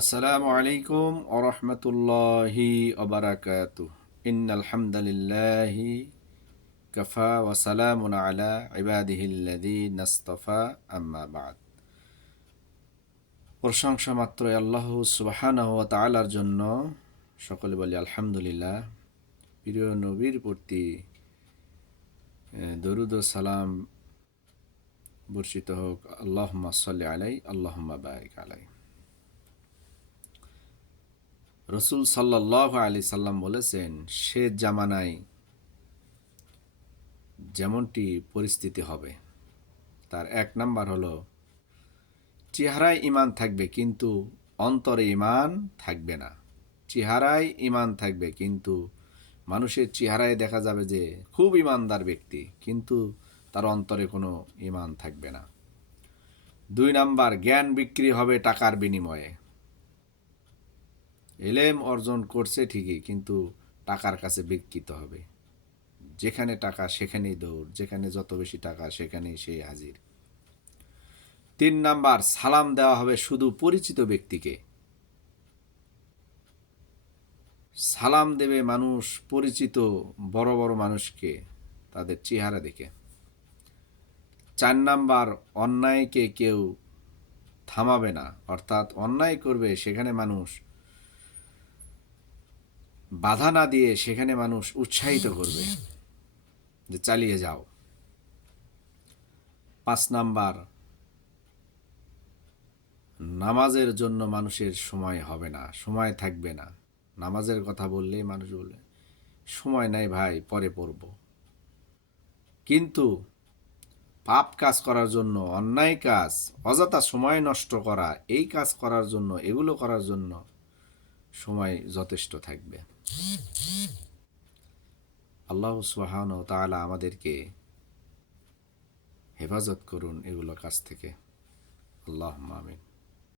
আসসালামু আলাইকুম ওরহমতুল্লাহি ওবারাকাতু। ইন্নাল হামদালিল্লাহি কাফা ওয়া সালামুন আলা ইবাদিহিল্লাযীনা ইসতাফা আম্মা বা'দ। প্রশংসা মাত্রই আল্লাহ সুবহানাহু ওয়া তাআলার জন্য, সকলে বলি আলহামদুলিল্লাহ। প্রিয় নবীর প্রতি দরুদ ও সালাম বর্ষিত হোক। আল্লাহুম্মা সাল্লি আলাইহি আল্লাহুম্মা বারিক আলাইহি। রসুল সাল্লাল্লাহু আলাইহি সাল্লাম বলেছেন, সে জামানায় যেমনটি পরিস্থিতি হবে, তার এক নাম্বার হলো চেহারায় ঈমান থাকবে কিন্তু অন্তরে ঈমান থাকবে না। চেহারায় ঈমান থাকবে কিন্তু মানুষের চেহারায় দেখা যাবে যে খুব ঈমানদার ব্যক্তি, কিন্তু তার অন্তরে কোনো ঈমান থাকবে না। 2 নাম্বার, জ্ঞান বিক্রি হবে টাকার বিনিময়ে। এলেম অর্জন করছে ঠিকই, কিন্তু টাকার কাছে বিক্রিত হবে। যেখানে টাকা সেখানেই দৌড়, যেখানে যত বেশি টাকা সেখানেই সে হাজির। 3 নাম্বার, সালাম দেওয়া হবে শুধু পরিচিত ব্যক্তিকে। সালাম দেবে মানুষ পরিচিত বড় বড় মানুষকে, তাদের চেহারা দেখে। 4 নাম্বার, অন্যায়কে কেউ থামাবে না, অর্থাৎ অন্যায় করবে সেখানে মানুষ বাধা না দিয়ে সেখানে মানুষ উৎসাহিত করবে যে চালিয়ে যাও। 5 নাম্বার, নামাজের জন্য মানুষের সময় হবে না, সময় থাকবে না। নামাজের কথা বললেই মানুষ বলবে সময় নাই ভাই, পরে পড়ব। কিন্তু পাপ কাজ করার জন্য, অন্যায় কাজ, অযথা সময় নষ্ট করা, এই কাজ করার জন্য, এগুলো করার জন্য সময় যথেষ্ট থাকবে। আল্লাহ সুবহানাহু ওয়া তাআলা আমাদেরকে হেফাজত করুন এগুলো কাজ থেকে। আল্লাহুম্মা আমিন।